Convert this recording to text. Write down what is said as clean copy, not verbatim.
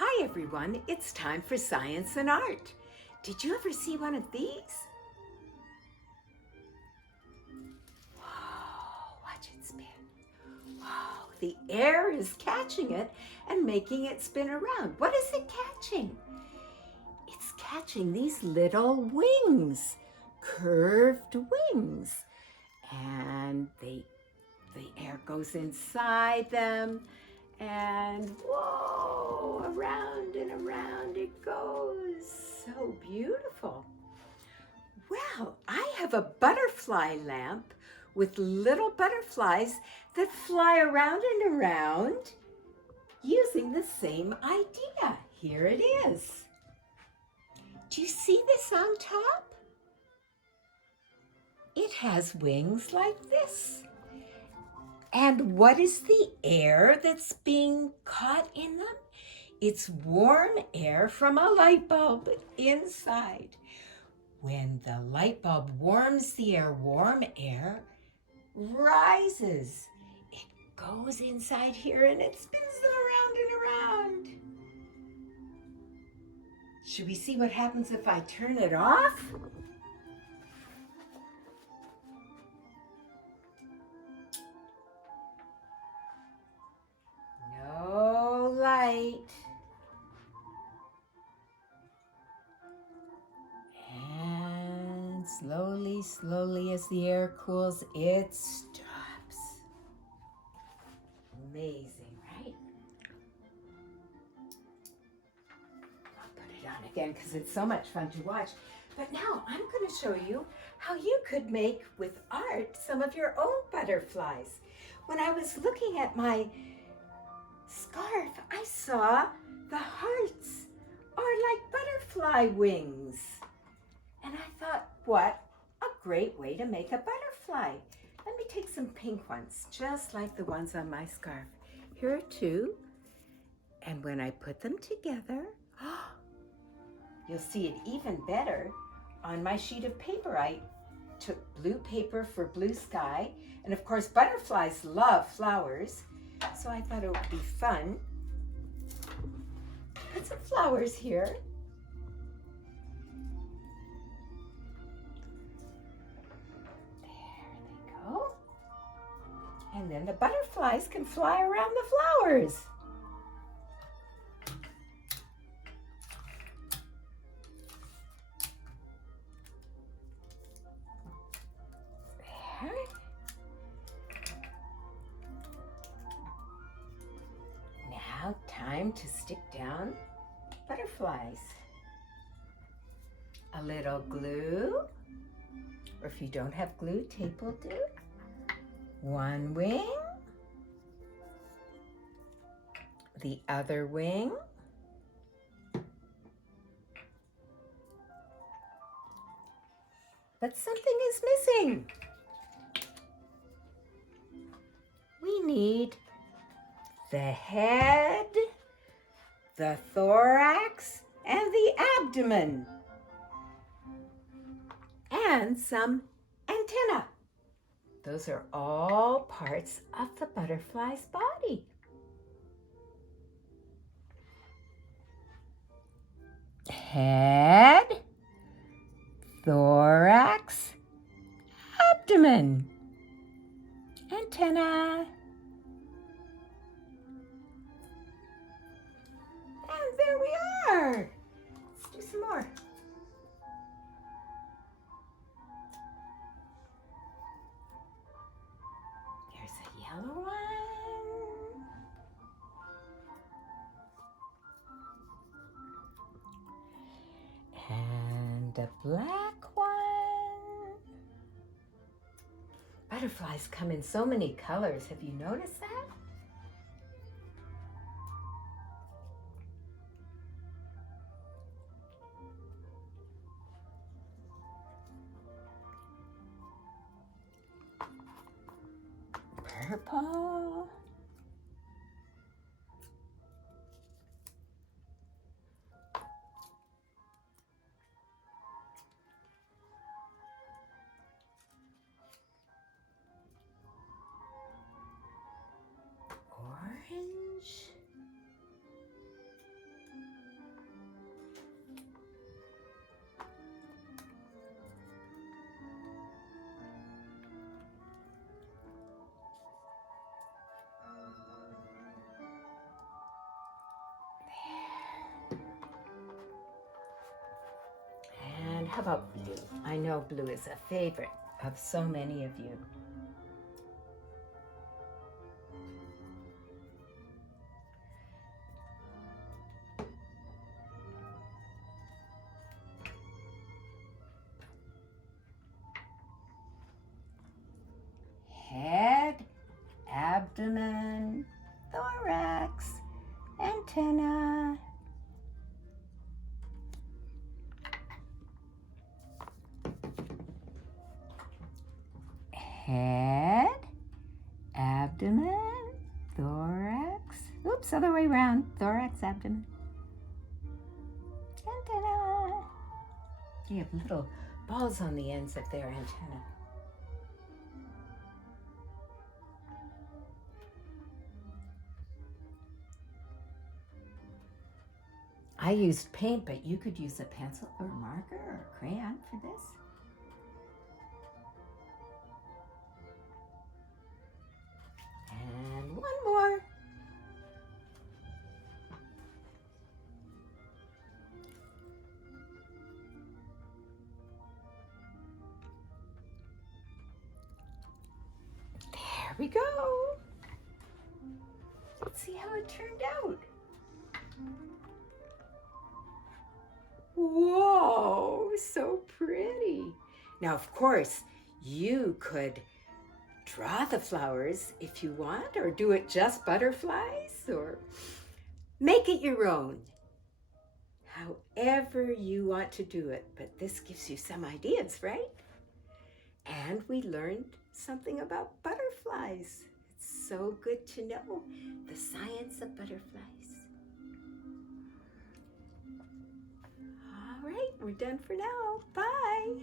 Hi everyone, it's time for science and art. Did you ever see one of these? Whoa, watch it spin. Whoa, the air is catching it and making it spin around. What is it catching? It's catching these little wings, curved wings. And the air goes inside them and whoa, around and around it goes. So beautiful. Well, I have a butterfly lamp with little butterflies that fly around and around using the same idea. Here it is. Do you see this on top? It has wings like this. And what is the air that's being caught in them? It's warm air from a light bulb inside. When the light bulb warms the air, warm air rises. It goes inside here and it spins them around and around. Should we see what happens if I turn it off? No light. And slowly, slowly, as the air cools, it stops. Amazing, right? I'll put it on again because it's so much fun to watch. But now I'm going to show you how you could make with art some of your own butterflies. When I was looking at my scarf, I saw the hearts are like butterfly wings. And I thought, what a great way to make a butterfly. Let me take some pink ones, just like the ones on my scarf. Here are two. And when I put them together, you'll see it even better on my sheet of paper. I took blue paper for blue sky. And of course, butterflies love flowers. So I thought it would be fun. Put some flowers here. There they go. And then the butterflies can fly around the flowers. There. Now time to stick down butterflies. A little glue, or if you don't have glue, tape will do. One wing, the other wing, but something is missing. We need the head, the thorax, and the abdomen, and some antenna. Those are all parts of the butterfly's body. Head, thorax, abdomen, antenna. And there we are. Let's do some more. There's a yellow one. And a black one. Butterflies come in so many colors. Have you noticed that? Purple. Orange. How about blue? I know blue is a favorite of so many of you. Head, abdomen, thorax, antenna. Head, abdomen, thorax. Oops, other way around. Thorax, abdomen, antenna. They have little balls on the ends of their antenna. I used paint, but you could use a pencil or marker or crayon for this. And one more. There we go. Let's see how it turned out. Whoa, so pretty. Now, of course, you could draw the flowers if you want, or do it just butterflies, or make it your own. However you want to do it, but this gives you some ideas, right? And we learned something about butterflies. It's so good to know the science of butterflies. All right, we're done for now. Bye.